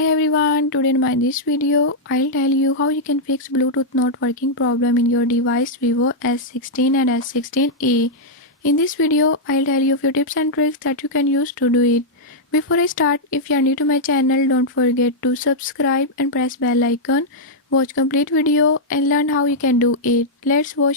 Hi everyone, today in this video, I'll tell you how you can fix Bluetooth not working problem in your device Vivo S16 and S16e. In this video, I'll tell you a few tips and tricks that you can use to do it. Before I start, if you are new to my channel, don't forget to subscribe and press bell icon. Watch complete video and learn how you can do it. Let's watch.